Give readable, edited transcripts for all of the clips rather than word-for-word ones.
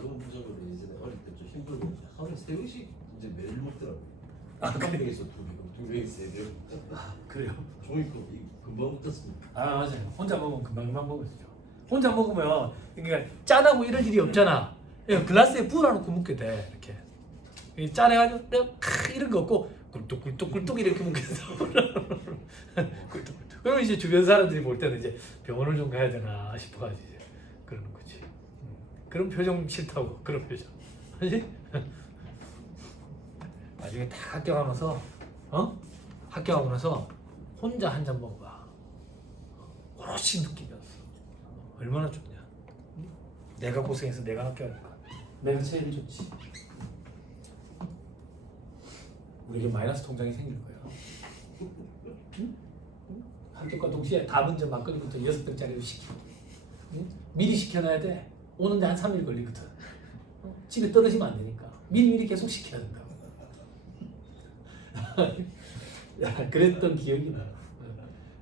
작은 부적으로 예전에 어릴 때 좀 힘들고 하루에 3병씩 이제 매일 먹더라고요. 아, 한 병에서 2병, 2병에서 3병. 그래요? 종이컵 금방 붙었습니다. 아 맞아요. 혼자 먹으면 금방 먹을 수 있죠. 혼자 먹으면 그러니까 짠하고 이럴 일이 없잖아. 그냥 글라스에 부어놓고 먹게 돼 이렇게. 이 짠해가지고 이런 거 없고 꿀뚝꿀뚝꿀뚝 이렇게 먹겠어. 꿀뚝꿀뚝. 그러면 이제 주변 사람들이 볼 때는 이제 병원을 좀 가야 되나 싶어가지고 이제 그러는 거지. 그런 표정 싫다고 그런 표정. 알지? 나중에 다 합격하면서 합격하고 나서 혼자 한 잔 먹어봐. 오롯이 느끼면서 얼마나 좋냐. 내가 고생해서 내가 합격하니까 내가 제일 좋지. 우리에게 마이너스 통장이 생길 거야. 응? 합격과 동시에 다 먼저 막걸리부터 6병짜리로 시키고 미리 시켜놔야 돼. 오는데 한 3일 걸리거든. 집에 떨어지면 안 되니까 미리미리 계속 시켜야 된다고. 야, 그랬던 기억이 나.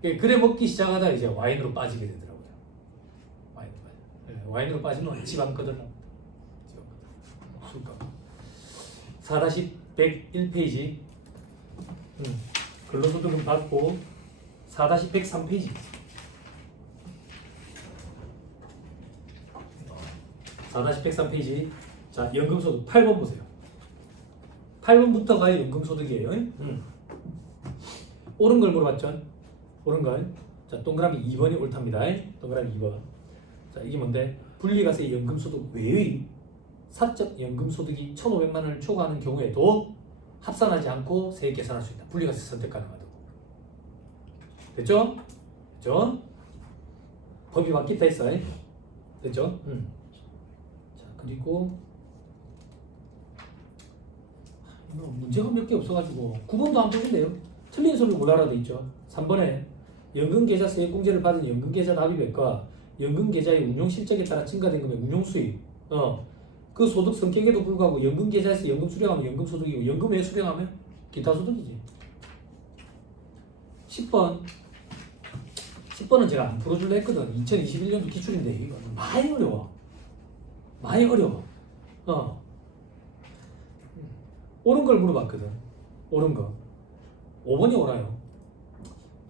그래 먹기 시작하다 이제 와인으로 빠지게 되더라고요. 와인으로 빠지면 집 안 거들라. 술값. 4-101페이지. 근로소득은 받고 4-103페이지. 4-103페이지. 자, 연금소득 8번 보세요. 8번부터가 연금소득이에요. 옳은 걸 물어봤죠? 옳은 걸. 자, 동그라미 2번이 옳답니다. 동그라미 2번. 자, 이게 뭔데? 분리과세 연금소득 외의 사적 연금소득이 1,500만 원을 초과하는 경우에도 합산하지 않고 세액 계산할 수 있다. 분리과세 선택 가능하다고. 됐죠? 됐죠? 법이 바뀌다 했어. 됐죠? 자, 그리고 문제가 몇 개 없어가지고 9번도 안 보는데요. 틀린 소리를 골라라 돼 있죠. 3번에 연금계좌 세액공제를 받은 연금계좌 납입액과 연금계좌의 운용 실적에 따라 증가된 금액 운용 수입 그 소득 성격에도 불구하고 연금계좌에서 연금 수령하면 연금 소득이고 연금 외 수령하면 기타 소득이지. 10번은 제가 안 풀어줄래 했거든. 2021년도 기출인데 이거 많이 어려워. 많이 어려워. 옳은 걸 물어봤거든. 옳은 거. 5번이 옳아요.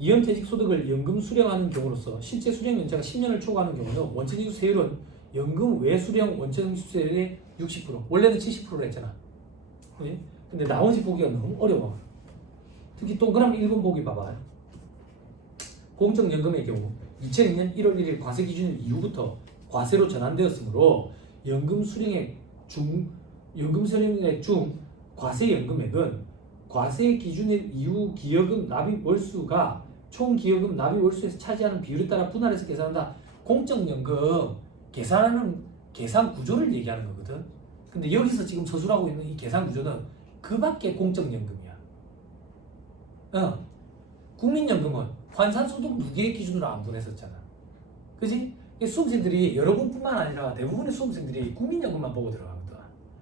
이연퇴직 소득을 연금 수령하는 경우로서 실제 수령 연차가 10년을 초과하는 경우는 원천징수 세율은 연금 외 수령 원천징수 세율의 60%. 원래는 70%로 했잖아. 네? 근데 나머지 보기가 너무 어려워. 특히 동그라미 1번 보기 봐봐. 공적연금의 경우 2002년 1월 1일 과세 기준일 이후부터 과세로 전환되었으므로 연금 수령액 중 과세 연금액은 과세 기준일 이후 기여금 납입 월수가 총 기여금 납입 월수에서 차지하는 비율에 따라 분할해서 계산한다. 공적연금 계산하는 계산 구조를 얘기하는 거거든. 근데 여기서 지금 서술하고 있는 이 계산 구조는 그 밖에 공적연금이야. 국민연금은 환산소득 무게 기준으로 안 보냈었잖아. 그지? 수험생들이 여러분뿐만 아니라 대부분의 수험생들이 국민연금만 보고 들어가거든.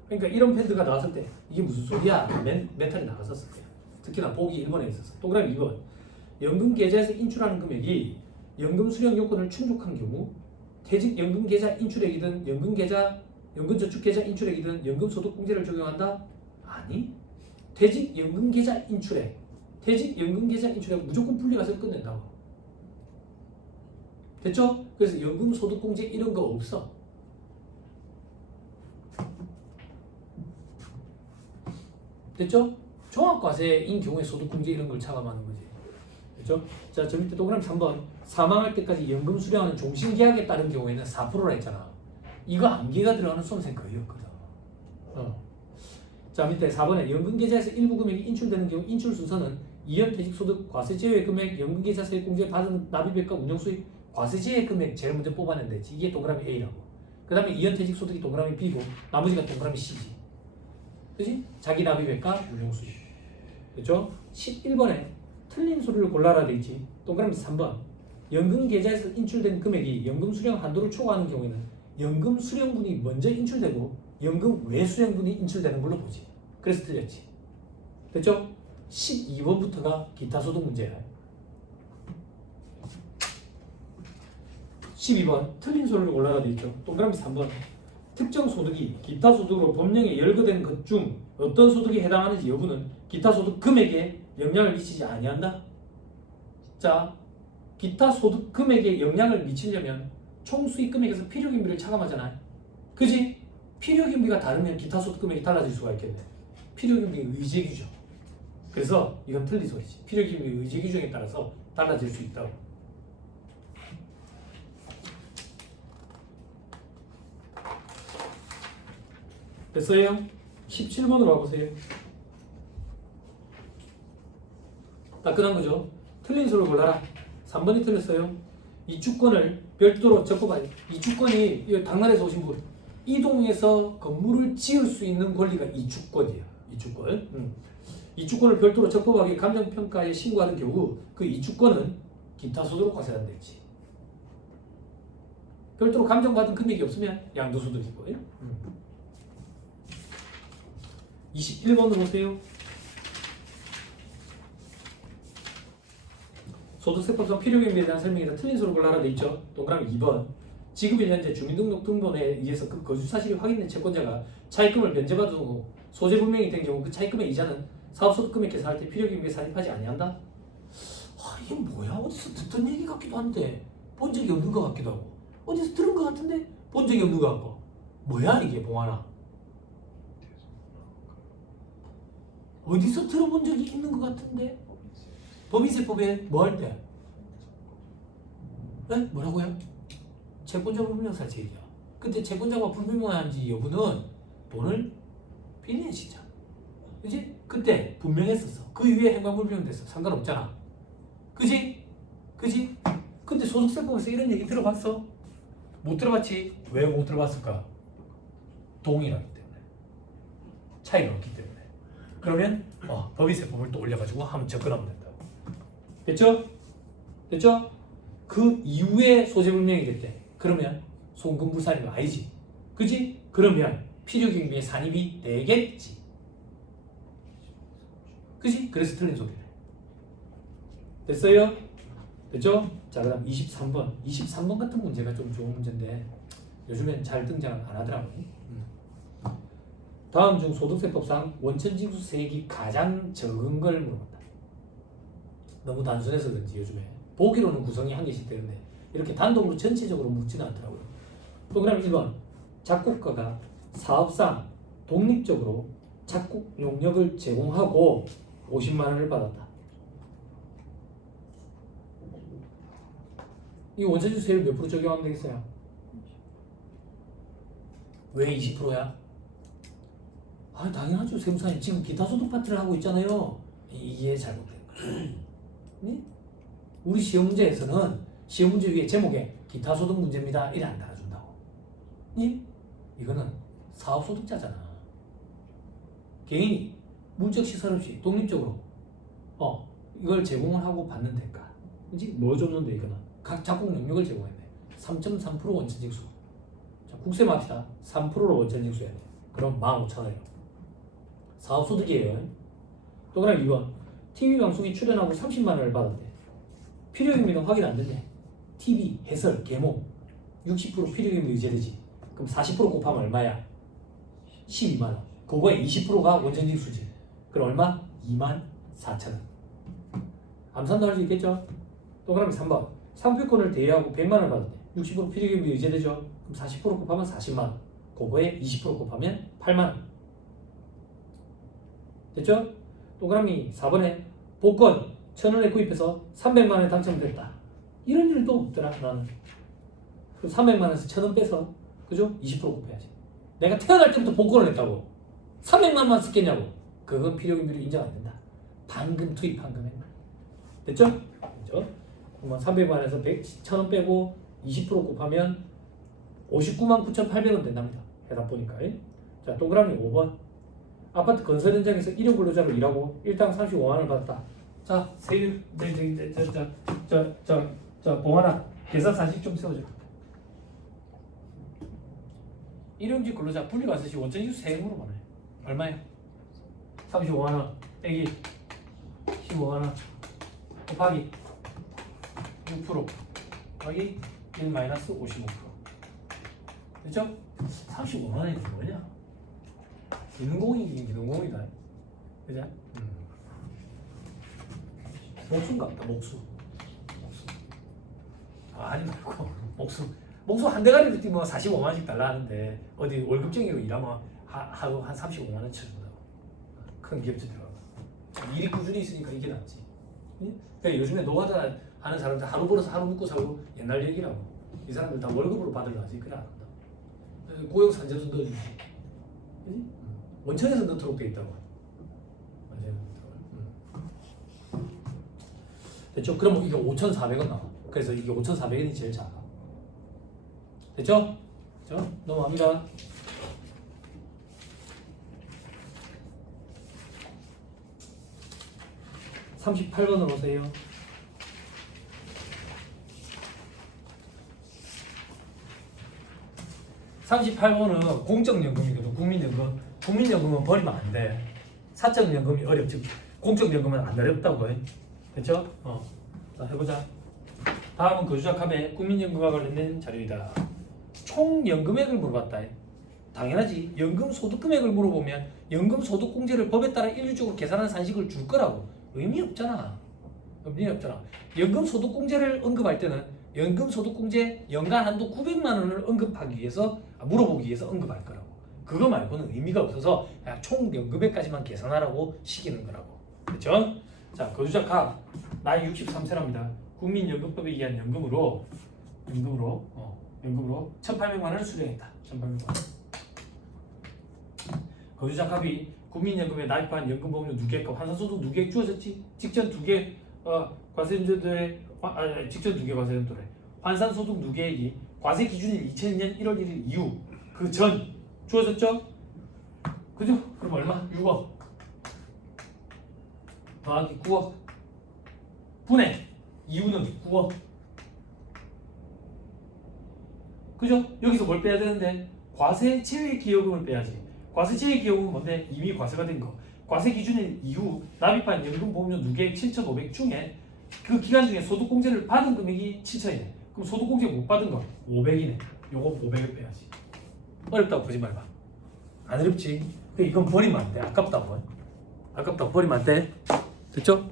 그러니까 이런 펜드가 나왔을 때 이게 무슨 소리야? 멘탈이 나갔었을 거야. 특히나 보기 1번에 있어서. 동그라미 2번. 연금계좌에서 인출하는 금액이 연금 수령 요건을 충족한 경우 퇴직 연금계좌 인출액이든 연금저축계좌 인출액이든 연금소득공제를 적용한다? 아니. 퇴직 연금계좌 인출액 무조건 분리과세를 끝낸다고. 됐죠? 그래서 연금소득공제 이런 거 없어. 됐죠? 종합과세인 경우에 소득공제 이런 걸 차감하는 거지. 됐죠? 자, 저 밑에 동그라미 3번. 사망할 때까지 연금 수령하는 종신계약에 따른 경우에는 4%라 했잖아. 이거 암기가 들어가는 수험생 거의 없거든. 자, 밑에 4번에 연금계좌에서 일부 금액이 인출되는 경우 인출 순서는 이연퇴직소득 과세제외 금액, 연금계좌 세액공제 받은 납입액과 운영수입, 과세제외 금액 제일 먼저 뽑아낸 데지. 이게 동그라미 A라고. 그 다음에 이연퇴직소득이 동그라미 B고 나머지가 동그라미 C지. 그치? 자기 납입액과 운용수입. 그렇죠? 11번에 틀린 소리를 골라라 돼 있지. 동그라미 3번. 연금 계좌에서 인출된 금액이 연금 수령 한도를 초과하는 경우에는 연금 수령분이 먼저 인출되고 연금 외 수령분이 인출되는 걸로 보지. 그래서 틀렸지. 됐죠? 12번부터가 기타 소득 문제야. 12번 틀린 소리를 골라라 돼 있죠. 동그라미 3번. 특정 소득이 기타 소득으로 법령에 열거된 것 중 어떤 소득이 해당하는지 여부는 기타 소득 금액에 영향을 미치지 아니한다. 자, 기타 소득 금액에 영향을 미치려면 총 수익 금액에서 필요경비를 차감하잖아요. 그지? 필요경비가 다르면 기타 소득 금액이 달라질 수가 있겠네. 필요경비의 의제 규정. 그래서 이건 틀린 소리지. 필요경비의 의제 규정에 따라서 달라질 수 있다고. 됐어요? 17번으로 와보세요. 따끈한 거죠? 틀린 수를 골라라. 3번이 틀렸어요. 이 주권을 별도로 적어봐요. 이 주권이 당나라에서 오신 분. 이 동에서 건물을 지을 수 있는 권리가 이 주권이에요. 이 주권. 이 주권을 별도로 적법하게 감정평가에 신고하는 경우 그 이 주권은 기타 소득으로 과세한다지. 별도로 감정받은 금액이 없으면 양도소득이고. 21번으로 보세요. 소득세법상 필요경비에 대한 설명이다. 틀린 수를 골라라 돼 있죠. 동그라미 2번. 지급일 현재 주민등록등본에 의해서 그 거주 사실이 확인된 채권자가 차입금을 면제받은 후 소재불명이 된 경우 그 차입금의 이자는 사업소득금액 계산할 때 필요경비에 산입하지 아니한다. 이게 뭐야? 어디서 듣던 얘기 같기도 한데 본 적이 없는 것 같기도 하고 어디서 들은 것 같은데 본 적이 없는 것 같고 뭐야 이게 봉하나? 어디서 들어본 적이 있는 것 같은데? 법인세법에 뭐 할 때? 에? 뭐라고요? 채권자 불명사실이야. 근데 채권자가 불명한지 여부는 돈을 빌린 시점. 그지? 그때 분명했었어. 그 이후에 행방불명됐어. 상관없잖아. 그지? 그지? 근데 소득세법에서 이런 얘기 들어봤어? 못 들어봤지? 왜 못 들어봤을까? 동일하기 때문에. 차이가 없기 때문에. 그러면 법인세법을 또 올려가지고 한번 접근하면 된다. 됐죠? 됐죠? 그 이후에 소재불명이 됐대. 그러면 송금부산이 아니지. 그지? 그러면 필요경비에 산입이 되겠지. 그지? 그래서 틀린 소리네. 됐어요? 됐죠? 자, 그 다음 23번. 23번 같은 문제가 좀 좋은 문제인데 요즘엔 잘 등장을 안 하더라고요. 다음 중 소득세법상 원천징수세액이 가장 적은 걸 물어본다. 너무 단순해서 그런지 요즘에 보기로는 구성이 한 개씩 되는데 이렇게 단독으로 전체적으로 묻지는 않더라고요. 동그라미 1번. 작곡가가 사업상 독립적으로 작곡 용역을 제공하고 50만 원을 받았다. 이 원천징수세율 몇 프로 적용하면 되겠어요? 왜 20%야? 당연하죠. 세무사님 지금 기타소득 파트를 하고 있잖아요. 이게 잘못된 거예요. 네? 우리 시험 문제에서는 시험 문제 위에 제목에 기타소득 문제입니다. 이래 안 달아준다고. 네? 이거는 사업소득자잖아. 개인이 물적 시설 없이 독립적으로 이걸 제공을 하고 받는 대가. 그치? 뭐 줬는데 이거는 각 작곡 영역을 제공했네. 3.3% 원천징수. 자, 국세 맙시다. 3%로 원천징수해야 돼. 그럼 15,000원이에요. 사업소득이에요. 동그라미 2번. TV방송에 출연하고 30만 원을 받았대. 필요경비는 확인 안 됐네. TV, 해설, 계몽 60% 필요경비 의제되지. 그럼 40% 곱하면 얼마야? 12만 원. 그거에 20%가 원천징수지. 그럼 얼마? 24,000원. 암산도 할 수 있겠죠? 동그라미 3번. 상표권을 대여하고 100만 원을 받았대. 60% 필요경비 의제되죠. 그럼 40% 곱하면 40만 원. 그거에 20% 곱하면 8만 원. 됐죠? 동그라미 4번에 복권 1,000원에 구입해서 300만 원에 당첨됐다. 이런 일도 없더라 나는. 그 300만 원에서 1,000원 빼서 그죠? 20% 곱해야지. 내가 태어날 때부터 복권을 했다고 300만 원만 쓰겠냐고. 그건 필요경비로 인정 안 된다. 방금 투입한 금액. 됐죠? 됐죠? 그러면 300만 원에서 1,000원 빼고 20% 곱하면 59만 9,800원 된답니다. 해답 보니까. 자, 동그라미 5번. 아파트 건설 현장에서 1인 근로자로 일하고 일당 35만 원을 받았다. 자, 세율, 봉하나 계산 사실 좀 세워줘. 일용직 근로자 분리과세 시 원천징수 세액으로 받아요. 얼마야? 35만 원 빼기 15만 원 곱하기 6% 곱하기 1 마이너스 55%. 그죠? 35만 원이 뭐냐? 기능공이다. 그죠? 목숨 같다, 목숨. 아니 말고 목숨 한 대가리를 뛰면 45만 원씩 달라 하는데 어디 월급쟁이로 일하면 하루 한 35만 원치 준다고. 큰 기업체 들어가. 일이 꾸준히 있으니까 이게 낫지. 그러니까 요즘에 노가다 하는 사람들 하루 벌어서 하루 먹고 살고 옛날 얘기라고. 이 사람들 다 월급으로 받으려 하지. 그래 안 한다. 고용산재도 넣어주지. 그지? 원천에서 넣도록 돼 있다고. 됐죠? 그럼 이게 5,400원 나와. 그래서 이게 5,400원이 제일 작아. 됐죠? 됐죠? 넘어갑니다. 38번으로 오세요. 38번은 공적연금이거든. 국민연금. 국민연금은 버리면 안 돼. 사적연금이 어렵지. 공적연금은 안 어렵다고 해. 됐죠? 자, 해보자. 다음은 거주자캅의 국민연금과 관련된 자료이다. 총 연금액을 물어봤다. 당연하지. 연금 소득금액을 물어보면 연금 소득공제를 법에 따라 일률적으로 계산하는 산식을 줄 거라고. 의미 없잖아. 연금 소득공제를 언급할 때는 연금 소득공제 연간 한도 900만 원을 언급하기 위해서 물어보기 위해서 언급할 거라고. 그거 말고는 의미가 없어서 그냥 총 연금액까지만 계산하라고 시키는 거라고. 그렇죠? 자, 거주자캅 나이 63세랍니다. 국민연금법에 의한 연금으로 1,800만 원을 수령했다. 1,800만 원. 거주자캅이 국민연금에 납입한 연금보험료 누계액과 환산소득 누계액 주어졌지? 직전 2개 과세연도에 직전 2개 과세연도래. 환산소득 누계액이 과세 기준일 2002년 1월 1일 이후 그 전 주어졌죠? 그죠? 그럼 얼마? 6억 더하기 9억 분의 이유는 9억. 그죠? 여기서 뭘 빼야 되는데 과세 제외 기여금을 빼야지. 과세 제외 기여금은 뭔데? 이미 과세가 된 거. 과세 기준일 이후 납입한 연금보험료 누계액 7,500 중에 그 기간 중에 소득공제를 받은 금액이 7,000이네. 그럼 소득공제 못 받은 거 500이네. 요거 500을 빼야지. 어렵다고 보지 말봐. 안 어렵지. 이건 버리면 안 돼. 아깝다고. 아깝다고 버리면 안 돼. 됐죠?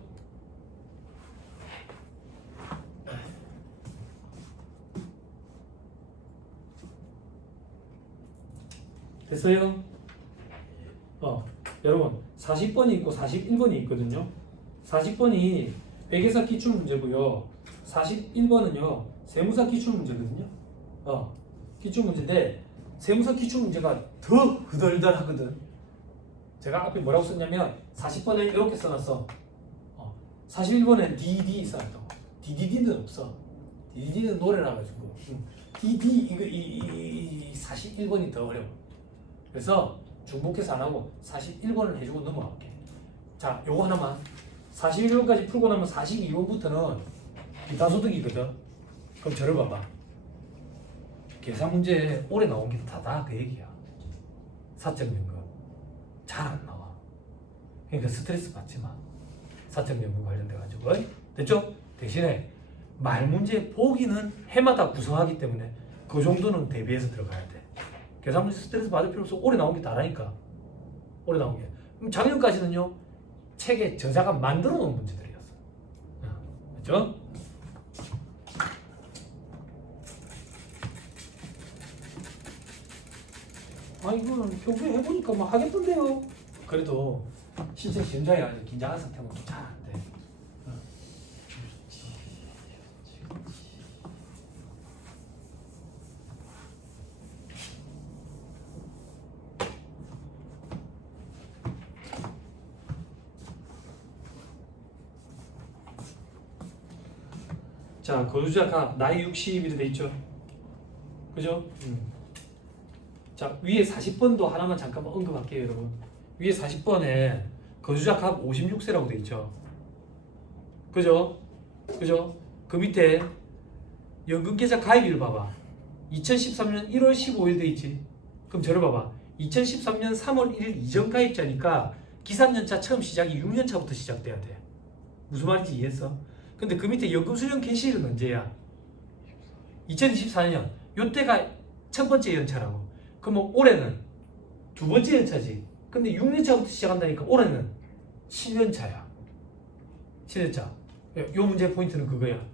됐어요? 여러분 40번이 있고 41번이 있거든요. 40번이 회계사 기출문제고요. 41번은요 세무사 기출문제거든요. 기출문제인데 세무사 기출문제가 더 흐덜덜하거든. 제가 앞에 뭐라고 썼냐면 40번에 이렇게 써놨어. 41번에 DD 써놨다고. DDD는 없어. DDD는 노래라 가지고 DD 이 41번이 더 어려워. 그래서 중복해서 안 하고 41번을 해주고 넘어갈게. 자, 요거 하나만. 41번까지 풀고 나면 42번부터는 비타소득이거든. 그럼 저를 봐봐. 계산 문제 올해 나온 게 다다 그 얘기야. 사적연금 잘 안 나와. 그러니까 스트레스 받지 마. 사적연금 관련돼 가지고. 됐죠? 대신에 말 문제 보기는 해마다 구성하기 때문에 그 정도는 대비해서 들어가야 돼. 계산 문제 스트레스 받을 필요 없어. 올해 나온 게 다라니까. 올해 나온 게. 그럼 작년까지는요. 책에 저자가 만들어 놓은 문제들이었어. 맞죠? 이거는 평소에 해보니까 막 하겠던데요. 그래도 실제 시험장에 가서 긴장한 상태면 또 잘 안 돼. 자, 거주자가 나이 60일이 돼 있죠. 그죠? 자, 위에 40번도 하나만 잠깐만 언급할게요, 여러분. 위에 40번에 거주자가 56세라고 돼 있죠. 그죠? 그죠? 그 밑에 연금계좌 가입일 봐봐. 2013년 1월 15일 돼 있지. 그럼 저를 봐봐. 2013년 3월 1일 이전 가입자니까 기산연차 처음 시작이 6년차부터 시작돼야 돼. 무슨 말인지 이해했어? 근데 그 밑에 연금 수령 개시일은 언제야? 2024년. 요때가 첫 번째 연차라고. 그러면 올해는 두 번째 연차지. 근데 6년차부터 시작한다니까 올해는 7년차야. 7년차. 요 문제 포인트는 그거야.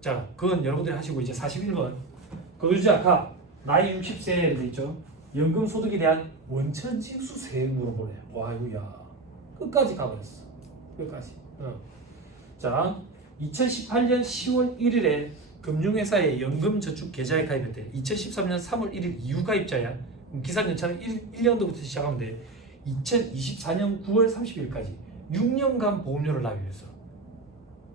자, 그건 여러분들이 하시고 이제 41번. 거주자 아까 나이 60세에 돼 있죠. 연금 소득에 대한 원천 징수세 물어보래. 와 이거야. 끝까지 가버렸어. 끝까지. 자, 2018년 10월 1일에 금융회사에 연금저축 계좌에 가입했대. 2013년 3월 1일 이후 가입자야. 기산 연차는 1년도부터 시작하면 돼. 2024년 9월 30일까지 6년간 보험료를 납입했어.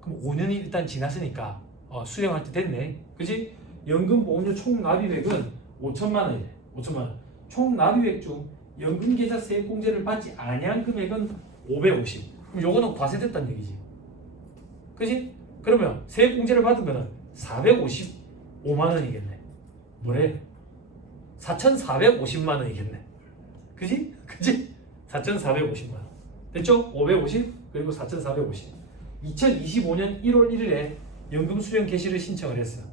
그럼 5년이 일단 지났으니까 수령할 때 됐네. 그지? 연금 보험료 총 납입액은 5천만 원이래. 5천만 원. 총 납입액 중 연금계좌 세액공제를 받지 아니한 금액은 550. 그럼 요거는 과세됐다는 얘기지. 그지? 그러면 세액공제를 받은 거는 455만 원이겠네. 뭐래? 4,450만 원이겠네. 그지? 그지? 4,450만 원. 됐죠? 550 그리고 4,450. 2025년 1월 1일에 연금 수령 개시를 신청을 했어.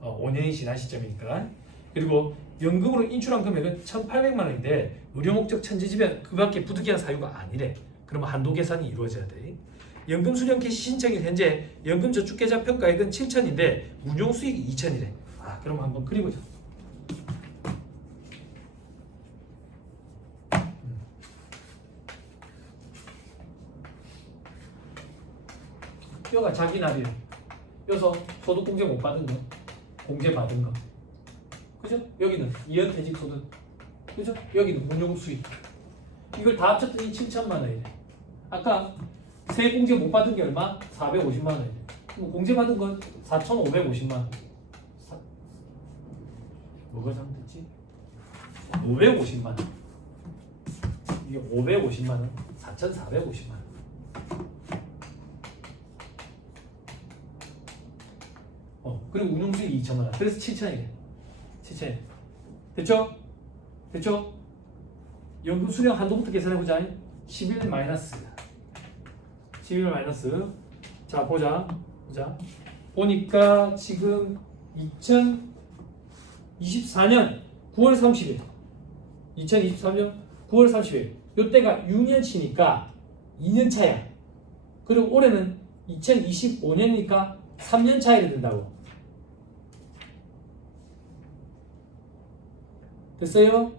5년이 지난 시점이니까. 그리고 연금으로 인출한 금액은 1,800만 원인데 의료 목적 천재지변 그밖에 부득이한 사유가 아니래. 그러면 한도 계산이 이루어져야 돼. 연금 수령 개시 신청일 현재 연금 저축계좌 평가액은 7천인데 운용 수익이 2천이래. 그럼 한번 그려보자. 여기가 자기 납입. 여기서 소득공제 못 받은 거, 공제 받은 거. 그죠? 여기는 이연퇴직 소득. 그죠? 여기는 운용 수익. 이걸 다 합쳤더니 7천만 원이래. 아까 세액공제 못 받은 게 얼마? 450만 원이래. 그럼 공제 받은 건 4,550만 원. 뭐가 잘못됐지? 550만 원. 이게 550만 원, 4,450만 원. 그리고 운용수익이 2천만 원. 그래서 7천이래. 7천. 됐죠? 됐죠? 연금 수령 한도부터 계산해보자. 11 마이너스. 11 마이너스. 자, 보자. 보니까 지금 2024년 9월 30일. 2023년 9월 30일. 요때가 6년치니까 2년 차야. 그리고 올해는 2025년이니까 3년 차이를 든다고. 됐어요?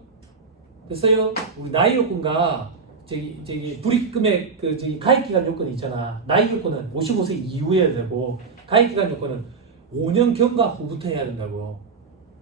됐어요? 우리 나이 요건과 불이익 금액 가입 기간 요건이 있잖아. 나이 요건은 55세 이후에 해야 되고 가입 기간 요건은 5년 경과 후부터 해야 된다고.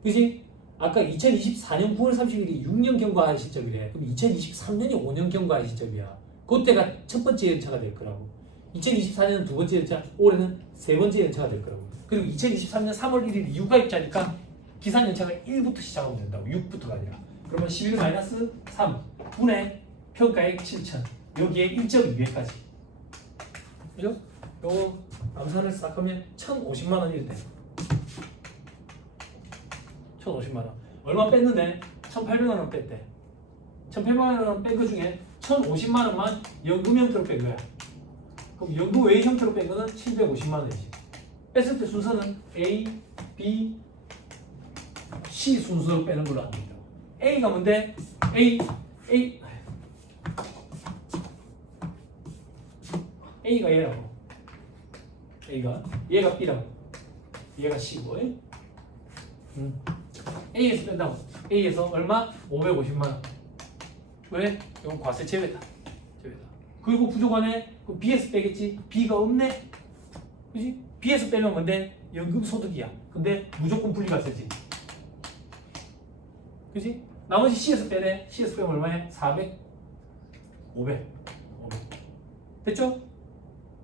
그지? 아까 2024년 9월 30일이 6년 경과할 시점이래. 그럼 2023년이 5년 경과할 시점이야. 그때가 첫 번째 연차가 될 거라고. 2024년은 두 번째 연차, 올해는 세 번째 연차가 될 거라고. 그리고 2023년 3월 1일 이후 가입자니까 기산 연차가 1부터 시작하면 된다고. 6부터가 아니라. 그러면 11-3 분의 평가액 7천. 여기에 1.2회까지. 그죠? 요거 암산을 싹 하면 1,050만 원이 돼. 1,050만 원. 얼마 뺐는데? 1,800만 원 뺐대. 1,800만 원 뺀 거 중에 1,050만 원만 연금 형태로 뺀 거야. 그럼 연금 외의 형태로 뺀 거는 750만 원이지. 뺐을 때 순서는 A, B, C 순서로 빼는 걸로 안 된다고. A가 뭔데? A가 얘라고. 얘가 B라고. 얘가 C고. A에서 뺀다고. A에서 얼마? 550만 원. 왜? 이건 과세 제외다. 그리고 부족하네? 그럼 B에서 빼겠지? B가 없네? 그지? B에서 빼면 뭔데? 연금 소득이야. 근데 무조건 분리과세지. 그지? 나머지 C에서 빼네? C에서 빼면 얼마야? 400? 500. 됐죠?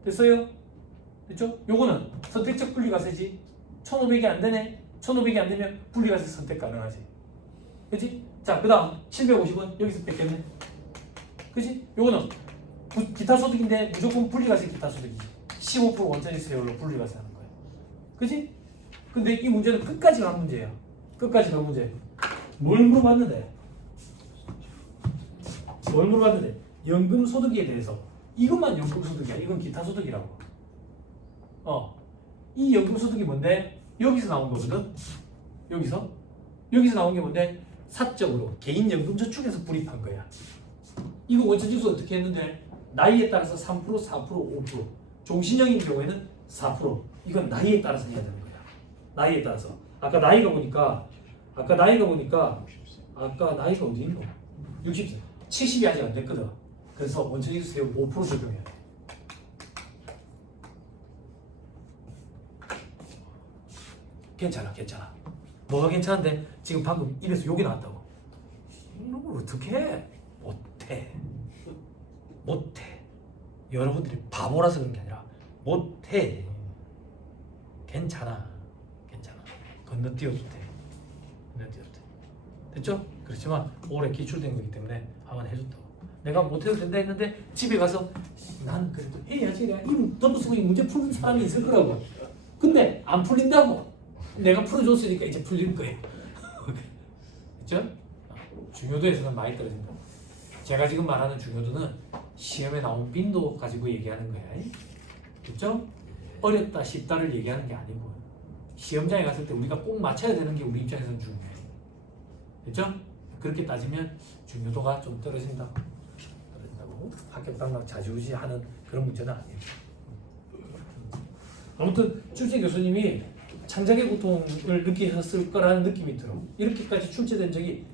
됐어요? 됐죠? 요거는 선택적 분리과세지. 1,500이 안 되네? 1,500이 안 되면 분리과세 선택 가능하지. 그지? 자, 그 다음 750원 여기서 뺐겠네. 그지? 요거는 기타 소득인데 무조건 분리과세 기타 소득이지. 15% 원천이 세율로 분리과세 하는 거야. 그지? 근데 이 문제는 끝까지 간 문제야. 끝까지 간 문제. 뭘 물어봤는데? 연금 소득에 대해서. 이것만 연금 소득이야. 이건 기타 소득이라고. 이 연금 소득이 뭔데? 여기서 나온 거거든. 여기서 여기서 나온 게 뭔데? 사적으로 개인 연금저축에서 불입한 거야. 이거 원천징수 어떻게 했는데 나이에 따라서 3%, 4%, 5%. 종신형인 경우에는 4%. 이건 나이에 따라서 해야 되는 거야. 나이에 따라서. 아까 나이가 어디 있노? 60세. 70이 아직 안 됐거든. 그래서 원천징수 세율 5% 적용해야 돼. 괜찮아. 뭐가 괜찮은데 지금 방금 입에서 욕이 나왔다고. 이런 걸 어떻게 해? 못해. 여러분들이 바보라서 그런 게 아니라 못해. 괜찮아. 건너뛰어도 돼. 됐죠? 그렇지만 올해 기출된 거기 때문에 한번 해줬다고. 내가 못해도 된다 했는데 집에 가서 난 그래도 해야지. 내가 입 덮어쓰고 이 문제 푸는 사람이 있을 거라고. 근데 안 풀린다고. 내가 풀어줬으니까 이제 풀릴 거예요. 그렇죠? 중요도에서는 많이 떨어진다. 제가 지금 말하는 중요도는 시험에 나온 빈도 가지고 얘기하는 거야. 그렇죠? 어렵다 쉽다를 얘기하는 게 아니고 시험장에 갔을 때 우리가 꼭 맞춰야 되는 게 우리 입장에서는 중요해. 그렇죠? 그렇게 따지면 중요도가 좀 떨어진다고 합격당락 좌지우지하는 그런 문제는 아니에요. 아무튼 출제 교수님이 창작의 고통을 느끼셨을 거라는 느낌이 들어. 이렇게까지 출제된 적이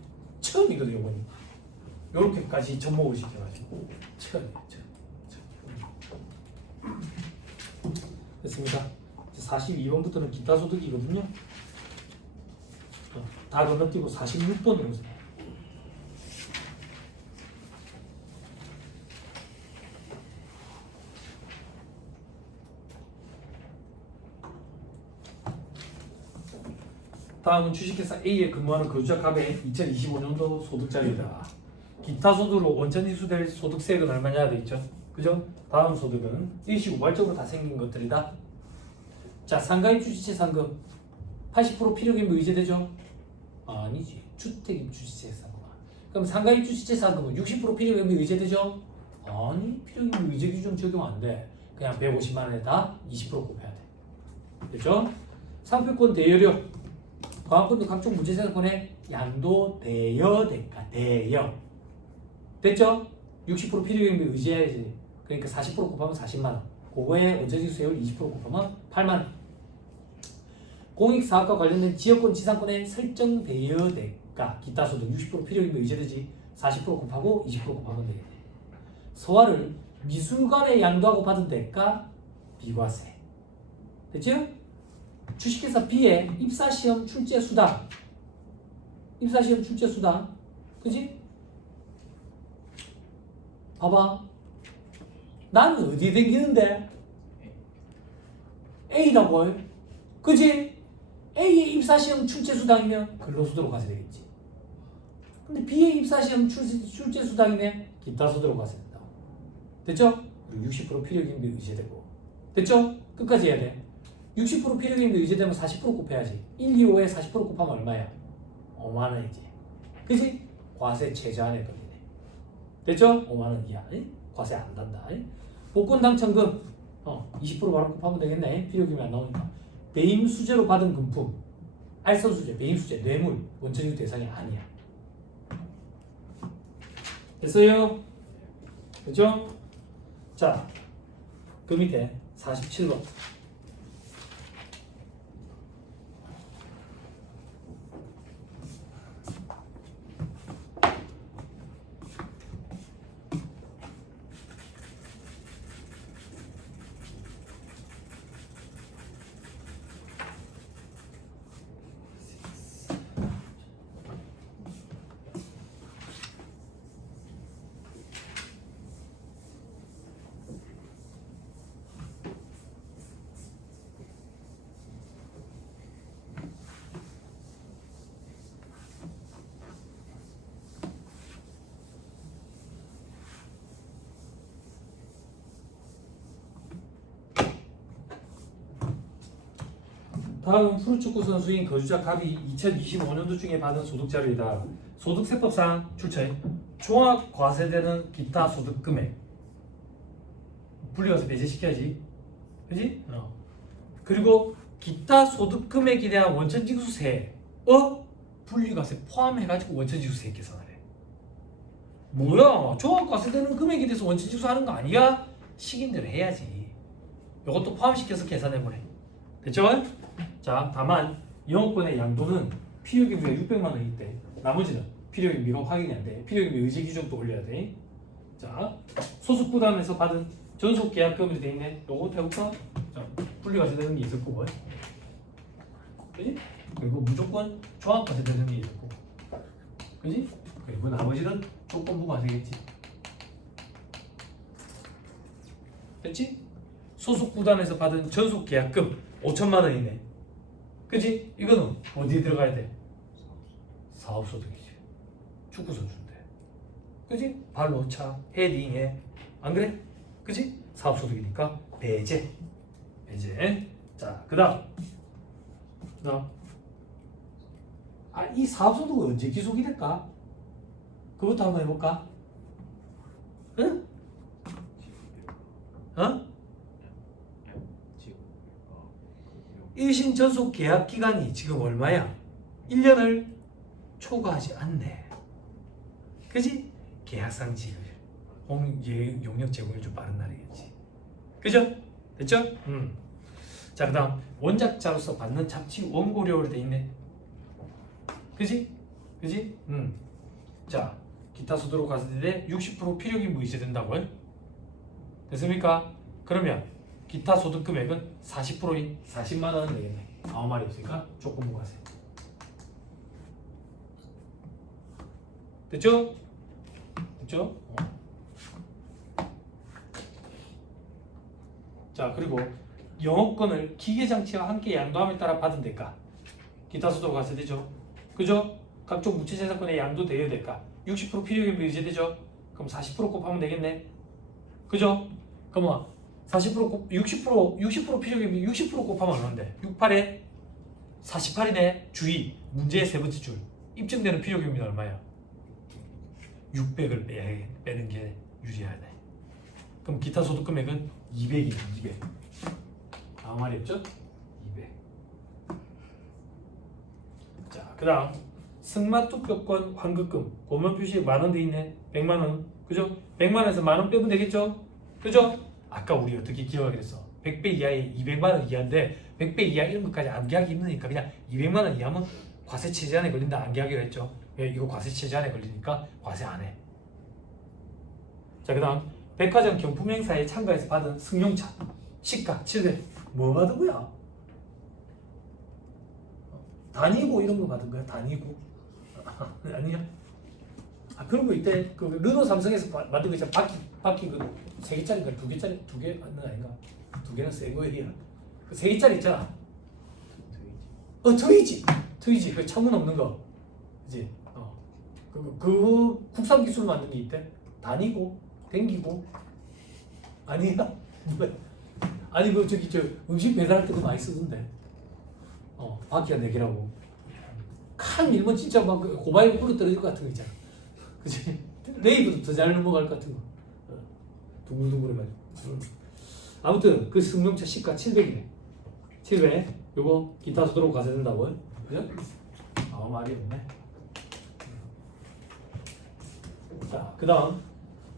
처음이거든요. 이번이 이렇게까지 접목을 시켜가지고 처음이에요. 됐습니다. 42번부터는 기타 소득이거든요. 다 건너뛰고 46번으로 다음은 주식회사 A에 근무하는 거주자 갑의 2025년도 소득자료이다. 기타 소득으로 원천징수될 소득세액은 얼마냐 돼 있죠? 그죠? 다음 소득은 일시우발적으로 다 생긴 것들이다. 자, 상가입 주식세 상금 80% 필요기입 의제되죠? 아니지. 주택입 주식세 상금. 그럼 상가입 주식세 상금은 60% 필요기입 의제되죠? 아니, 필요기입 의제 규정 적용 안 돼. 그냥 150만 원에다 20% 곱해야 돼. 됐죠? 상표권 대여료 과학권도 각종 문제생활권의 양도 대여 대가 대여 됐죠? 60% 필요기입 의제해야지. 그러니까 40% 곱하면 40만 원. 그거에 원천징수세율 20% 곱하면 8만 원. 공익사업과 관련된 지역권 지상권의 설정 대여 대가 기타 소득 60% 필요기입 의제되지. 40% 곱하고 20% 곱하면 되겠네. 소화를 미술관에 양도하고 받은 대가 비과세. 됐죠? 주식회사 B의 입사시험 출제 수당. 그지? 봐봐. 나는 어디에 댕기는데? A라고. 그지? A의 입사시험 출제 수당이면 근로소득으로 가야 되겠지. 근데 B의 입사시험 출제 수당이면 기타소득으로 가야 된다. 됐죠? 그리고 60% 필요기입이 의제되고. 됐죠? 끝까지 해야 돼. 60% 필요기입이 의제되면 40% 곱해야지. 1, 2, 5에 40% 곱하면 얼마야? 5만 원이지. 그지? 과세 최저한에 걸리네. 됐죠? 5만 원 이하. 과세 안 단다. 복권 당첨금 20% 바로 곱하면 되겠네. 필요기입이 안 나오니까. 배임 수재로 받은 금품, 알선 수재, 배임 수재, 뇌물, 원천징수 대상이 아니야. 됐어요? 그죠? 자, 그 밑에 47번. 다음 프로축구 선수인 거주자 갑이 2025년도 중에 받은 소득자료이다. 소득세법상 출처에 종합 과세되는 기타 소득 금액 분리해서 배제시켜야지. 그지? 그리고 기타 소득 금액에 대한 원천징수세 분리과세 포함해가지고 원천지수세 계산하래. 뭐야? 종합과세되는 금액에 대해서 원천지수 하는 거 아니야? 식인대로 해야지. 이것도 포함시켜서 계산해보래. 됐죠? 자, 다만 영업권의 양도는 필요기미가 600만 원일 때 나머지는 필요기미가 확인이 안 돼. 필요기미 의제 기준도 올려야 돼. 자, 소속 부담에서 받은 전속 계약금이 돼 있네. 요거 해볼까? 자, 분리과세되는 게 있을 거고, 그지? 그리고 무조건 종합과세되는 게 있을 거고, 그지? 그리고 나머지는 조건부 과세겠지. 됐지? 소속 구단에서 받은 전속 계약금 5천만 원이네. 그지? 이거는 어디에 들어가야 돼? 사업소득이지. 축구 선수인데. 그지? 발로 차, 헤딩해. 안 그래? 그지? 사업소득이니까 배제. 배제. 자, 그다음. 이 사업소득은 언제 기속이 될까? 그것도 한번 해볼까? 응? 어? 일심 전속 계약 기간이 지금 얼마야? 1년을 초과하지 않네. 그지? 계약상 지급 용역 제공일 좀 빠른 날이겠지. 그죠? 됐죠? 자, 그 다음 원작자로서 받는 잡지 원고료로 돼 있네. 그지? 그지? 자, 기타 소득으로 갔을 때 60% 필요기부 이체된다고요? 됐습니까? 그러면 기타 소득 금액은 40%인 40만 원은 되겠네. 아무 말이 없으니까 조건부 과세. 됐죠? 됐죠? 자, 그리고 영업권을 기계장치와 함께 양도함에 따라 받은 대가 기타 소득 과세 되죠? 그죠? 각종 무채재산권에 양도되어야 될까? 60% 필요기부 이체되죠? 그럼 40% 곱하면 되겠네. 그죠? 그럼 60% 필요기부 60% 곱하면 얼마인데? 68에 48이네. 주의. 문제의 세 번째 줄. 입증되는 필요기부는 얼마야? 600을 빼는 게 유리하네. 그럼 기타 소득 금액은 200이네. 200. 아무 말이 없죠? 200. 자, 그 다음 승마투표권 환급금 고면 표시에 만원 돼 있네. 100만원. 그죠? 100만원에서 만원 빼면 되겠죠? 그죠? 아까 우리 어떻게 기억하기로 했어? 100배 이하에 200만원 이하인데 100배 이하 이런 것까지 암기하기 힘드니까 그냥 200만원 이하면 과세 체제안에 걸린다 암기하기로 했죠. 왜? 이거 과세 체제안에 걸리니까 과세 안 해. 자, 그 다음 백화점 경품 행사에 참가해서 받은 승용차 시가 700. 뭐 받은 거야? 다니고 이런 거 받은 거야? 다니고? 아니야? 그런 거 이때 그 르노 삼성에서 만든 거 있잖아. 바퀴 그 3개짜리인가 2개짜리 2개 맞는 거 아닌가? 2개는 새 거야. 그 3개짜리 있잖아. 트위지 그 창문 없는 거. 그지? 그 국산 기술 만든 게 있대. 다니고 댕기고 아니야? 아니 그 저기 저 음식 배달할 때도 많이 쓰던데. 바퀴가 4개라고. 칸 밀면 진짜 막 고바이 불러 떨어질 것 같은 거 있잖아. 그치? 레이브도 더 잘 넘어갈 것 같은 거. 둥글둥글해가지고. 아무튼 그 승용차 시가 700이네. 700. 요거 기타 소득으로 과세된다고요? 그죠? 아무 말이 없네. 자, 그 다음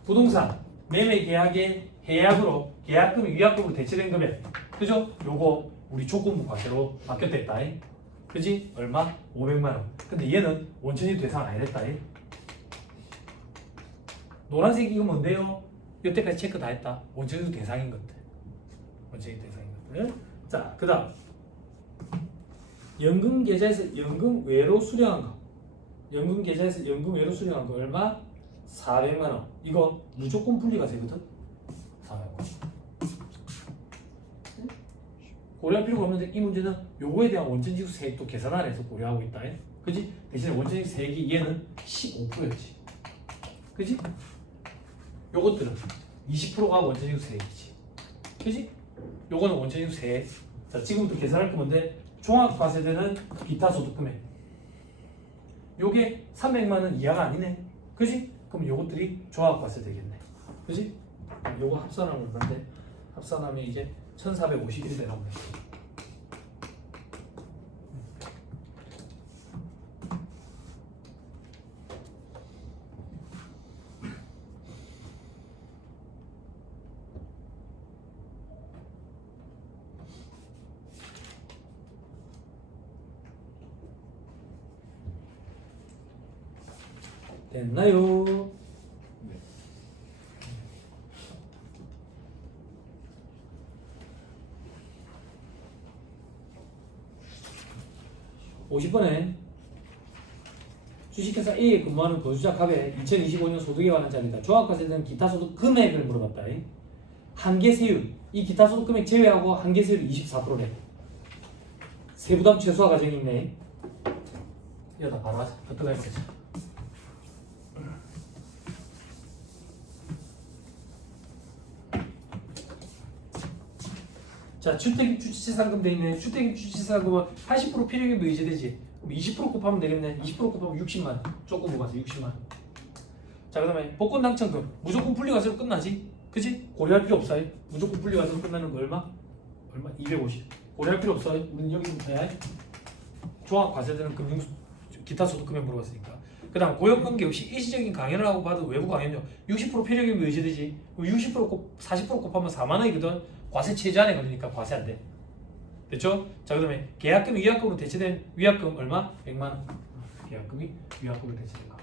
부동산 매매 계약의 해약으로 계약금이 위약금으로 대체된 금액. 그죠? 요거 우리 조건부 과세로 바뀌었다. 그지? 얼마? 500만원. 근데 얘는 원천이 대상 아니랬다. 노란색 이거 뭔데요? 여태까지 체크 다 했다. 원천이 대상인 것들. 원천이 대상인 것들. 자, 그 다음 연금 계좌에서 연금 외로 수령한 거. 연금 계좌에서 연금 외로 수령한 거 얼마? 400만원. 이거 무조건 분리과세거든. 400만원. 고려할 필요가 없는데 이 문제는 요거에 대한 원천지수 세액도 계산 안 해서 고려하고 있다. 그지? 대신에 원천지수 세액이 얘는 15%였지. 그지? 요것들은 20%가 원천지수 세액이지. 그지? 요거는 원천지수 세액. 자, 지금부터 계산할 건데 종합과세되는 기타 소득금액. 요게 300만원 이하가 아니네. 그지? 그럼 요것들이 종합과세 되겠네. 그지? 요거 합산하면 얼마인데? 합산하면 이제 1451대 나오네. 됐나요? 네. 50번에 주식회사 A에 근무하는 거주자 갑의 2025년 소득에 관한 자료다. 종합과세에 대한 기타 소득 금액을 물어봤다. 한계 세율, 이 기타 소득 금액 제외하고 한계 세율이 24%래. 세부담 최소화 과정이 있네. 이거 다 바로 하자. 어떻게 할 거지? 자, 주택 주치상금 돼 있네. 주택 주치상금은 80% 필요기부 의제되지. 그럼 20% 곱하면 되겠네. 20% 곱하면 60만 원. 조금 뽑아서 60만 원. 자, 그다음에 복권 당첨금 무조건 분리과세로 끝나지. 그지? 고려할 필요 없어요. 무조건 분리과세로 끝나는 거 얼마? 250. 고려할 필요 없어요. 우리는 여기서부터야. 종합과세되는 금융 기타 소득 금액 물어봤으니까. 그다음 고용관계 없이 일시적인 강연을 하고 받은 외부 강연료 60% 필요기부 의제되지. 40% 곱하면 4만 원이거든. 과세 체제 안에 걸리니까 과세 안 돼. 됐죠? 자, 그다음에 계약금이 위약금으로 대체된 위약금 얼마? 100만 원. 계약금이 위약금으로 대체된 거.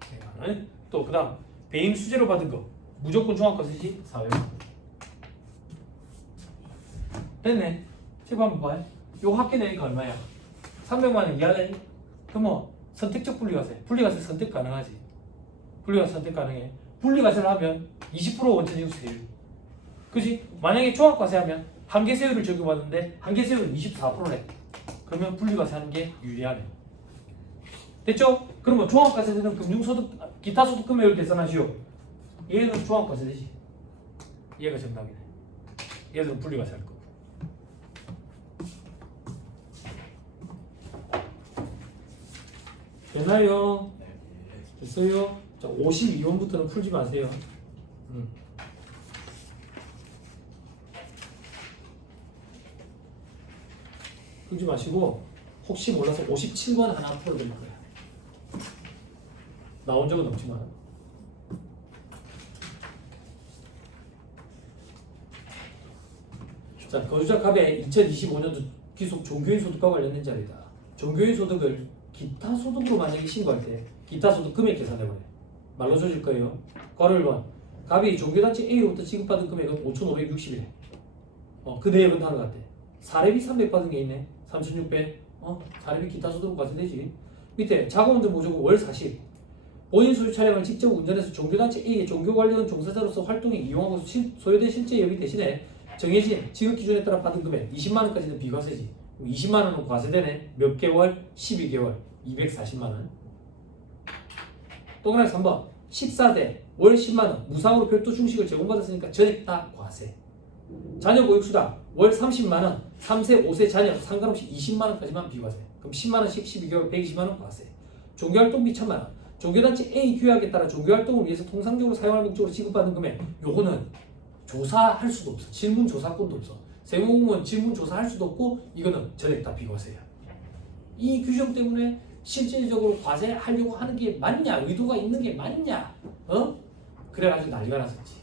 100만 원. 또 그다음 배임 수재로 받은 거 무조건 종합과세지 400만 원. 됐네. 지금 한번 봐요. 요 합계 내니까 얼마야? 300만 원 이하네. 그럼 뭐 선택적 분리과세. 분리과세 선택 가능하지. 분리과세 선택 가능해. 분리과세를 하면 20% 원천징수세율. 그지? 만약에 종합과세 하면 한계세율을 적용받는데 한계세율은 24%래. 그러면 분리과세 하는 게 유리하네. 됐죠? 그러면 종합과세 되는 금융소득, 기타소득 금액을 계산하시오. 얘는 종합과세 되지. 얘가 정답이네. 얘들은 분리과세 할 거고. 되나요? 네. 됐어요? 자, 52번부터는 풀지 마세요. 풀지 마시고 혹시 몰라서 57번 하나 풀어드릴 거예요. 나온 적은 없지만. 자, 거주자 갑의 2025년도 기속 종교인 소득과 관련된 자료다. 종교인 소득을 기타 소득으로 만약에 신고할 때 기타 소득 금액 계산해보래. 말로 줘줄 거예요. 괄호 1번. 갑이 종교단체 A로부터 지급받은 금액은 5,560이래. 그 내역은 다른 것 같아. 사례비 300 받은 게 있네. 3,600. 사례비 기타 소득으로 과세되지. 밑에 자금원들 모조고 월 40. 본인 소유 차량을 직접 운전해서 종교단체 A의 종교 관련 종사자로서 활동에 이용하고 소요된 실제 여비 대신에 정해진 지급 기준에 따라 받은 금액 20만 원까지는 비과세지. 20만 원은 과세되네. 몇 개월? 12개월. 240만 원. 동그라미 3번. 14대 월 10만 원 무상으로 별도 중식을 제공받았으니까 전액 다 과세. 자녀 보육수당 월 30만 원 3세 5세 자녀 상관없이 20만 원까지만 비과세. 그럼 10만 원씩 12개월 120만 원 과세. 종교활동비 1,000만 원. 종교단체 A 규약에 따라 종교활동을 위해서 통상적으로 사용할 목적으로 지급받는 금액 요거는 조사할 수도 없어. 질문 조사권도 없어. 세무공무원 질문 조사할 수도 없고 이거는 전액 다 비과세야. 이 규정 때문에 실질적으로 과세하려고 하는 게 맞냐? 의도가 있는 게 맞냐? 그래가지고 난리가 났었지.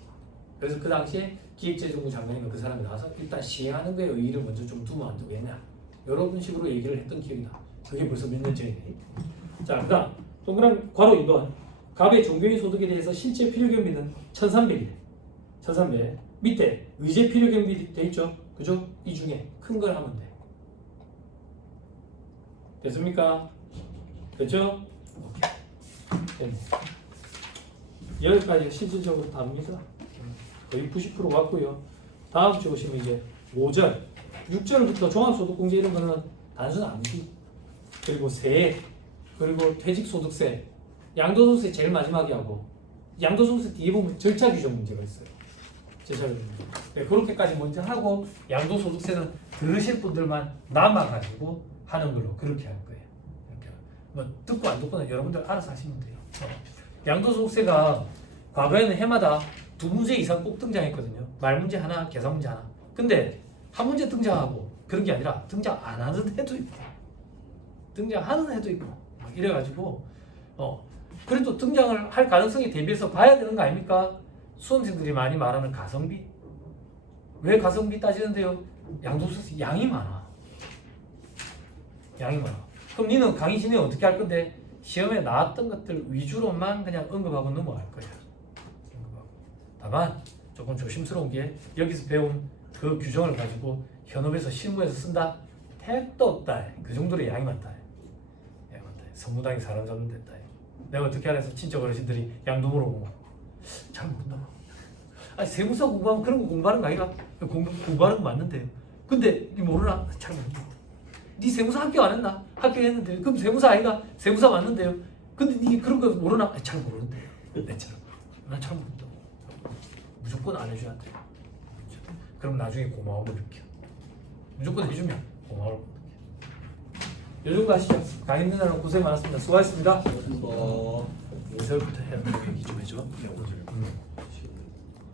그래서 그 당시에 기획재정부 장관인가 그 사람이 나와서 일단 시행하는 거에 의의를 먼저 좀 두면 안 되겠냐? 이런 식으로 얘기를 했던 기억이 나. 그게 벌써 몇 년 전이네. 자, 그 다음 동그라미 괄호 2번. 갑의 종교인 소득에 대해서 실제 필요경비는 1,300이래. 1,300. 밑에 의제 필요경비 돼 있죠? 그죠? 이 중에 큰 걸 하면 돼. 됐습니까? 됐죠? 오케이. 됐네. 여기까지 실질적으로 답니다. 거의 90% 맞고요. 다음 주 보시면 이제 5절, 6절부터 종합소득공제 이런 거는 단순 암기, 그리고 세액, 그리고 퇴직소득세, 양도소득세 제일 마지막에 하고 양도소득세 뒤에 보면 절차 규정 문제가 있어요. 절차 규정 문제. 네, 그렇게까지 먼저 하고 양도소득세는 들으실 분들만 남아가지고 하는 걸로 그렇게 할 거예요. 이렇게. 뭐 듣고 안 듣고는 여러분들 알아서 하시면 돼요. 양도소득세가 과거에는 해마다 2문제 이상 꼭 등장했거든요. 말 문제 하나, 계산 문제 하나. 근데 한 문제 등장하고 그런 게 아니라 등장 안 하는 해도 있고 등장하는 해도 있고 막 이래가지고 그래도 등장을 할 가능성에 대비해서 봐야 되는 거 아닙니까? 수험생들이 많이 말하는 가성비. 왜 가성비 따지는데요? 양도소득세 양이 많아. 양이 많아. 그럼 니는 강의 진행 어떻게 할 건데? 시험에 나왔던 것들 위주로만 그냥 언급하고 넘어갈 거야. 언급하고. 다만 조금 조심스러운 게 여기서 배운 그 규정을 가지고 현업에서 실무에서 쓴다? 택도 없다. 그 정도로 양이 많다. 양이 많다. 선무당이 사람 잡는 데다. 내가 어떻게 알아서 친척 어르신들이 양도 물어보고 잘 모른다. 아니 세무사 공부하면 그런 거 공부하는 거 아니가? 공부하는 거 맞는데요. 근데 니 모르나? 잘 모른다. 니 세무사 합격 안 했나? 합격했는데 그럼 세무사 아이가? 세무사 맞는데요. 근데 니 그런 거 모르나? 잘 모르는데요. 내처럼 난 잘 모른다. 무조건 안 해줘야 돼. 그럼 나중에 고마움을 느껴. 무조건 해주면 고마움을 느껴. 요 정도 하시죠. 강의 듣느라고 고생 많았습니다. 수고하셨습니다. 뭐 요새부터 해야 돼. 얘기 좀 해줘. 네, 오늘